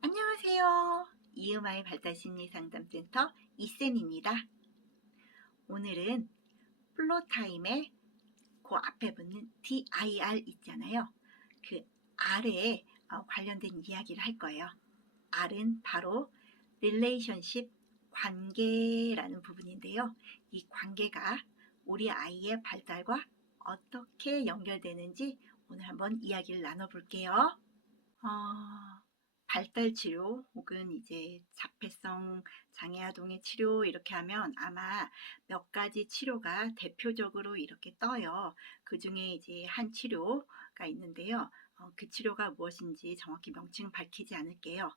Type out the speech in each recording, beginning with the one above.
안녕하세요. 이음아이 발달심리상담센터 이쌤입니다. 오늘은 플로타임의 그 앞에 붙는 DIR 있잖아요. 그 R에 관련된 이야기를 할 거예요. R은 바로 relationship, 관계라는 부분인데요. 이 관계가 우리 아이의 발달과 어떻게 연결되는지 오늘 한번 이야기를 나눠볼게요. 발달 치료 혹은 이제 자폐성 장애아동의 치료 이렇게 하면 아마 몇 가지 치료가 대표적으로 이렇게 떠요. 그 중에 이제 한 치료가 있는데요. 그 치료가 무엇인지 정확히 명칭 밝히지 않을게요.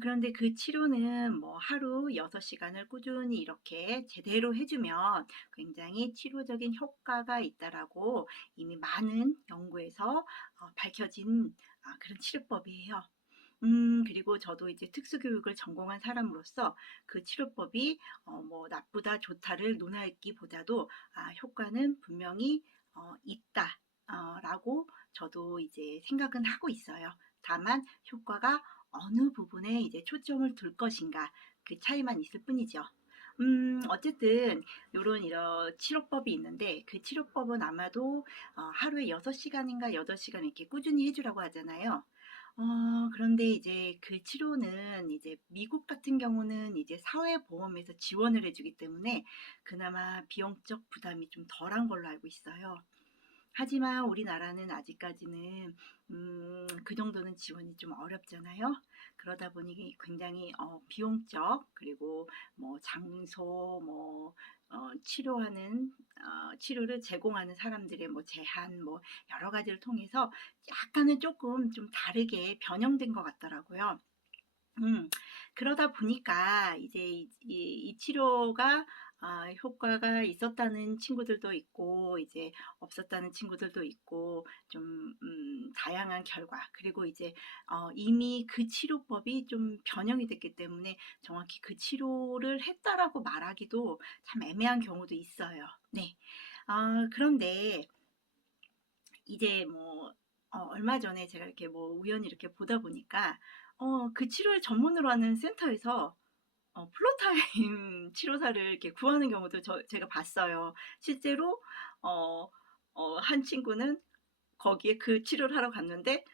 그런데 그 치료는 뭐 하루 6시간을 꾸준히 이렇게 제대로 해주면 굉장히 치료적인 효과가 있다라고 이미 많은 연구에서 밝혀진 그런 치료법이에요. 그리고 저도 이제 특수교육을 전공한 사람으로서 그 치료법이 뭐 나쁘다 좋다를 논하기보다도 효과는 분명히 있다 라고 저도 이제 생각은 하고 있어요. 다만 효과가 어느 부분에 이제 초점을 둘 것인가 그 차이만 있을 뿐이죠. 어쨌든 이런 치료법이 있는데 그 치료법은 아마도 하루에 6시간인가 8시간 이렇게 꾸준히 해주라고 하잖아요. 그런데 이제 그 치료는 이제 미국 같은 경우는 이제 사회보험에서 지원을 해주기 때문에 그나마 비용적 부담이 좀 덜한 걸로 알고 있어요. 하지만 우리나라는 아직까지는 그 정도는 지원이 좀 어렵잖아요. 그러다 보니 굉장히 비용적 그리고 뭐 장소 뭐 치료하는 치료를 제공하는 사람들의 뭐 제한 뭐 여러 가지를 통해서 약간은 조금 좀 다르게 변형된 것 같더라고요. 그러다 보니까 이제 이 치료가 효과가 있었다는 친구들도 있고 이제 없었다는 친구들도 있고 좀 다양한 결과 그리고 이제 이미 그 치료법이 좀 변형이 됐기 때문에 정확히 그 치료를 했다라고 말하기도 참 애매한 경우도 있어요. 네. 그런데 이제 뭐 얼마 전에 제가 이렇게 뭐 우연히 이렇게 보다 보니까 그 치료를 전문으로 하는 센터에서 플로타임 치료사를 이렇게 구하는 경우도 제가 봤어요. 실제로 한 친구는 거기에 그 치료를 하러 갔는데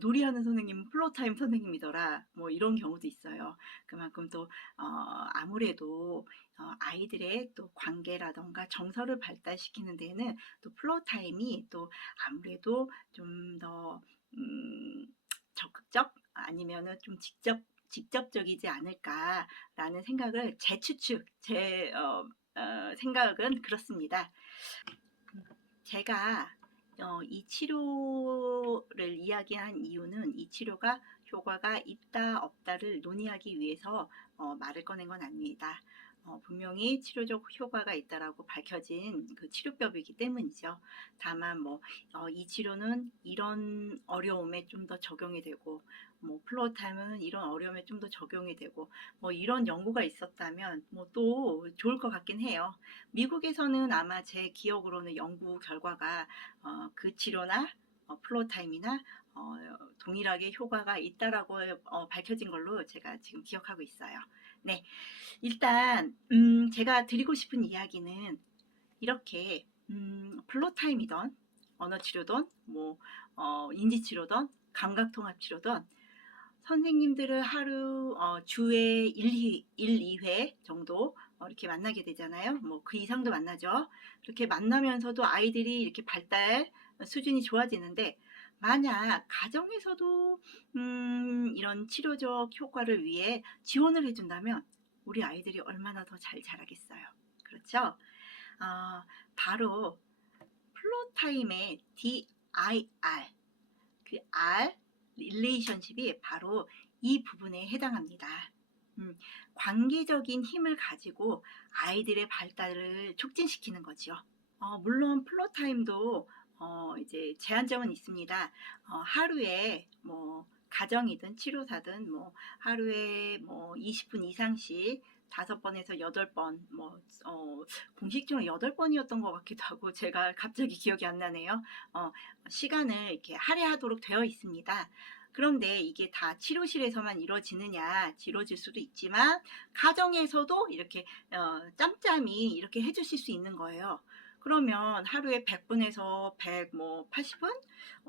놀이하는 선생님은 플로타임 선생님이더라. 뭐 이런 경우도 있어요. 그만큼 또 아무래도 아이들의 또 관계라던가 정서를 발달시키는 데에는 또 플로타임이 또 아무래도 좀 더 적극적 아니면은 좀 직접적이지 않을까라는 생각을 제 추측, 제 생각은 그렇습니다. 제가 이 치료를 이야기한 이유는 이 치료가 효과가 있다 없다를 논의하기 위해서 말을 꺼낸 건 아닙니다. 분명히 치료적 효과가 있다라고 밝혀진 그 치료법이기 때문이죠. 다만 뭐 이 치료는 이런 어려움에 좀 더 적용이 되고 뭐 플로타임은 이런 어려움에 좀 더 적용이 되고 뭐 이런 연구가 있었다면 뭐 또 좋을 것 같긴 해요. 미국에서는 아마 제 기억으로는 연구 결과가 그 치료나 플로타임이나 동일하게 효과가 있다라고 밝혀진 걸로 제가 지금 기억하고 있어요. 네, 일단 제가 드리고 싶은 이야기는 이렇게 플로타임이던 언어치료든 뭐 인지치료든 감각통합치료든 선생님들을 하루 주에 1, 2회 정도 이렇게 만나게 되잖아요. 뭐 그 이상도 만나죠. 이렇게 만나면서도 아이들이 이렇게 발달 수준이 좋아지는데 만약 가정에서도 이런 치료적 효과를 위해 지원을 해준다면 우리 아이들이 얼마나 더 잘 자라겠어요. 그렇죠? 바로 플로타임의 DIR 그 R 릴레이션십이 바로 이 부분에 해당합니다. 관계적인 힘을 가지고 아이들의 발달을 촉진시키는 거죠. 물론 플로타임도 이제 제한점은 있습니다. 하루에 뭐 가정이든 치료사든 뭐 하루에 뭐 20분 이상씩 5번에서 8번, 공식적으로 8번이었던 것 같기도 하고, 제가 갑자기 기억이 안 나네요. 시간을 이렇게 할애하도록 되어 있습니다. 그런데 이게 다 치료실에서만 이루어질 수도 있지만, 가정에서도 이렇게, 짬짬이 이렇게 해주실 수 있는 거예요. 그러면 하루에 100분에서 80분?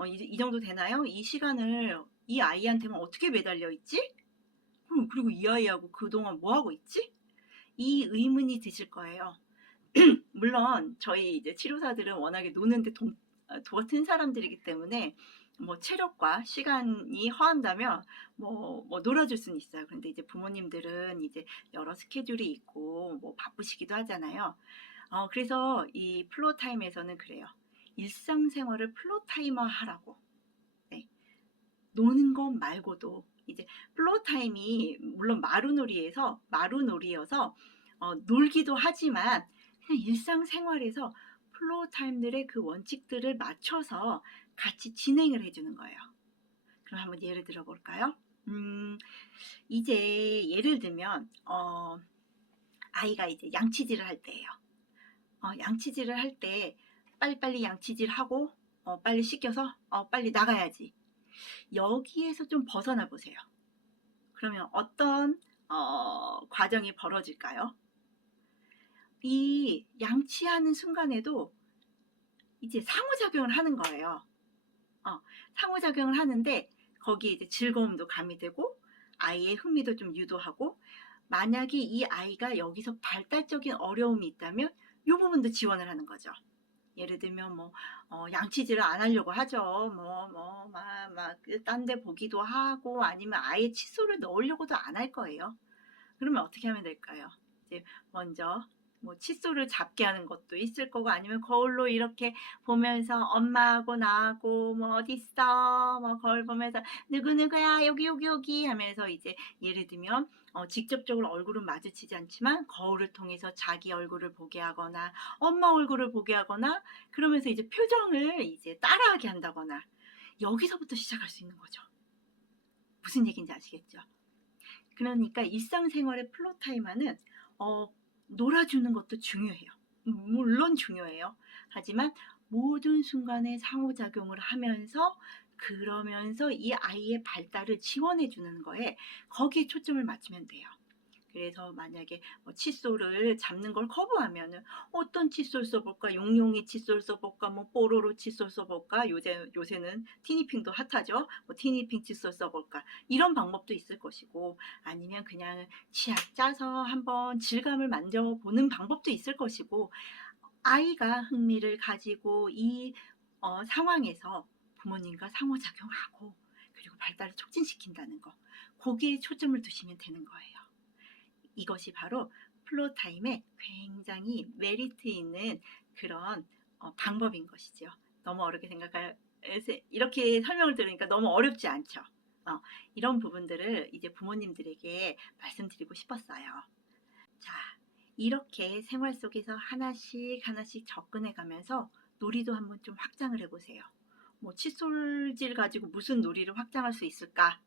이 정도 되나요? 이 시간을 이 아이한테만 어떻게 매달려 있지? 그리고 이 아이하고 그동안 뭐 하고 있지? 이 의문이 드실 거예요. 물론 저희 이제 치료사들은 워낙에 노는데 도같은 사람들이기 때문에 체력과 시간이 허한다면 놀아줄 수는 있어요. 그런데 이제 부모님들은 이제 여러 스케줄이 있고 바쁘시기도 하잖아요. 그래서 이 플로타임에서는 그래요. 일상생활을 플로타임화 하라고. 네. 노는 것 말고도 이제 플로타임이 물론 마루놀이여서 놀기도 하지만 그냥 일상생활에서 플로타임들의 그 원칙들을 맞춰서 같이 진행을 해주는 거예요. 그럼 한번 예를 들어 볼까요? 이제 예를 들면 아이가 이제 양치질을 할 때예요. 양치질을 할 때 빨리빨리 양치질하고 빨리 씻겨서 빨리 나가야지. 여기에서 좀 벗어나 보세요. 그러면 어떤 과정이 벌어질까요? 이 양치하는 순간에도 이제 상호작용을 하는 거예요. 상호작용을 하는데 거기에 이제 즐거움도 가미되고 아이의 흥미도 좀 유도하고, 만약에 이 아이가 여기서 발달적인 어려움이 있다면 이 부분도 지원을 하는 거죠. 예를 들면 양치질을 안 하려고 하죠. 딴 데 보기도 하고 아니면 아예 칫솔을 넣으려고도 안 할 거예요. 그러면 어떻게 하면 될까요? 이제 먼저 칫솔을 잡게 하는 것도 있을 거고, 아니면 거울로 이렇게 보면서 엄마하고 나하고 어딨어? 거울 보면서 누구누구야 여기 하면서 이제 예를 들면 직접적으로 얼굴은 마주치지 않지만 거울을 통해서 자기 얼굴을 보게 하거나 엄마 얼굴을 보게 하거나, 그러면서 이제 표정을 이제 따라하게 한다거나, 여기서부터 시작할 수 있는 거죠. 무슨 얘기인지 아시겠죠? 그러니까 일상생활의 플로타임화는 놀아주는 것도 중요해요. 물론 중요해요. 하지만 모든 순간에 상호작용을 하면서, 그러면서 이 아이의 발달을 지원해 주는 거에 거기에 초점을 맞추면 돼요. 그래서 만약에 칫솔을 잡는 걸 거부하면은 어떤 칫솔 써볼까? 용용이 칫솔 써볼까? 뽀로로 칫솔 써볼까? 요새는 티니핑도 핫하죠. 티니핑 칫솔 써볼까? 이런 방법도 있을 것이고, 아니면 그냥 치약 짜서 한번 질감을 만져보는 방법도 있을 것이고, 아이가 흥미를 가지고 이 상황에서 부모님과 상호작용하고 그리고 발달을 촉진시킨다는 거, 거기에 초점을 두시면 되는 거예요. 이것이 바로 플로타임의 굉장히 메리트 있는 그런 방법인 것이죠. 너무 어렵게 이렇게 설명을 들으니까 너무 어렵지 않죠. 이런 부분들을 이제 부모님들에게 말씀드리고 싶었어요. 자, 이렇게 생활 속에서 하나씩 접근해 가면서 놀이도 한번 좀 확장을 해보세요. 칫솔질 가지고 무슨 놀이를 확장할 수 있을까?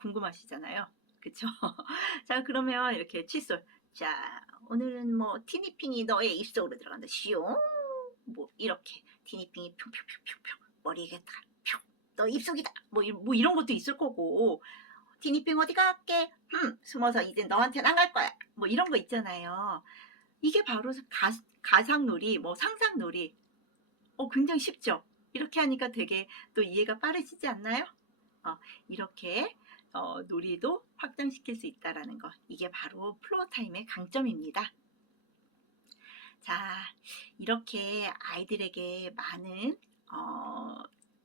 궁금하시잖아요. 그쵸? 자, 그러면 이렇게 칫솔. 자, 오늘은 티니핑이 너의 입속으로 들어간다. 시용. 이렇게. 티니핑이 뿅뿅뿅뿅뿅. 머리에 다 뿅. 너 입속이다. 이런 것도 있을 거고. 티니핑 어디 갈게? 숨어서 이제 너한테는 안 갈 거야. 이런 거 있잖아요. 이게 바로 가상놀이, 상상놀이. 굉장히 쉽죠? 이렇게 하니까 되게 또 이해가 빠르시지 않나요? 이렇게 놀이도 확장시킬 수 있다는 거, 이게 바로 플로타임의 강점입니다. 자, 이렇게 아이들에게 많은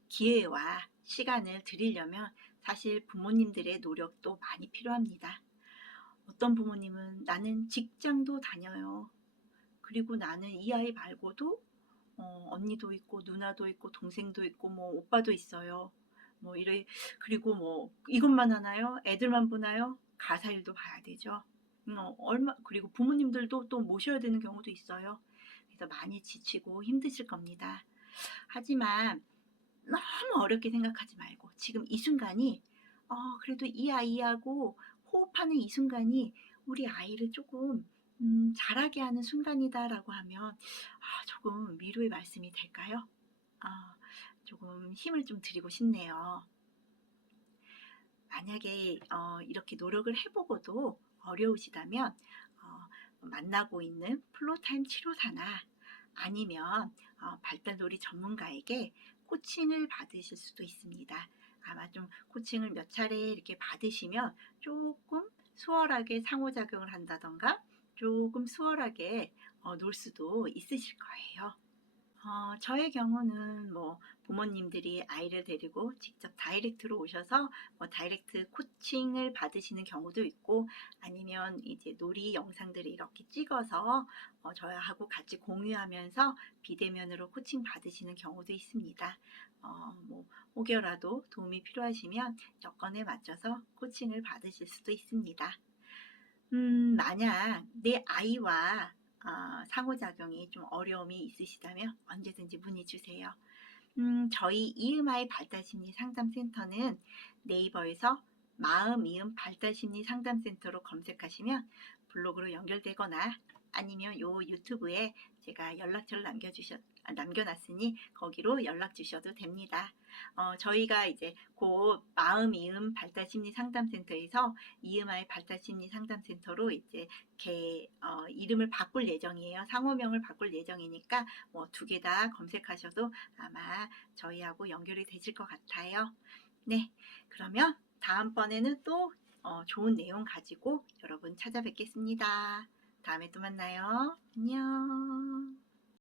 기회와 시간을 드리려면 사실 부모님들의 노력도 많이 필요합니다. 어떤 부모님은 나는 직장도 다녀요. 그리고 나는 이 아이 말고도 언니도 있고 누나도 있고 동생도 있고 오빠도 있어요. 그리고 이것만 하나요? 애들만 보나요? 가사일도 봐야 되죠. 그리고 부모님들도 또 모셔야 되는 경우도 있어요. 그래서 많이 지치고 힘드실 겁니다. 하지만 너무 어렵게 생각하지 말고 지금 이 순간이 그래도 이 아이하고 호흡하는 이 순간이 우리 아이를 조금 잘하게 하는 순간이다라고 하면 조금 위로의 말씀이 될까요? 아, 조금 힘을 좀 드리고 싶네요. 만약에 이렇게 노력을 해보고도 어려우시다면 만나고 있는 플로타임 치료사나 아니면 발달놀이 전문가에게 코칭을 받으실 수도 있습니다. 아마 좀 코칭을 몇 차례 이렇게 받으시면 조금 수월하게 상호작용을 한다던가 조금 수월하게 놀 수도 있으실 거예요. 저의 경우는 뭐 부모님들이 아이를 데리고 직접 다이렉트로 오셔서 뭐 다이렉트 코칭을 받으시는 경우도 있고, 아니면 이제 놀이 영상들을 이렇게 찍어서 저하고 같이 공유하면서 비대면으로 코칭 받으시는 경우도 있습니다. 뭐 혹여라도 도움이 필요하시면 여건에 맞춰서 코칭을 받으실 수도 있습니다. 만약 내 아이와 상호작용이 좀 어려움이 있으시다면 언제든지 문의 주세요. 저희 이음아이 발달심리 상담센터는 네이버에서 마음 이음 발달심리 상담센터로 검색하시면 블로그로 연결되거나, 아니면 요 유튜브에 제가 연락처를 남겨놨으니 거기로 연락 주셔도 됩니다. 저희가 이제 곧 마음 이음 발달심리 상담센터에서 이음아이 발달심리 상담센터로 이제 이름을 바꿀 예정이에요. 상호명을 바꿀 예정이니까 뭐 두 개 다 검색하셔도 아마 저희하고 연결이 되실 것 같아요. 네, 그러면 다음번에는 또 좋은 내용 가지고 여러분 찾아뵙겠습니다. 다음에 또 만나요. 안녕.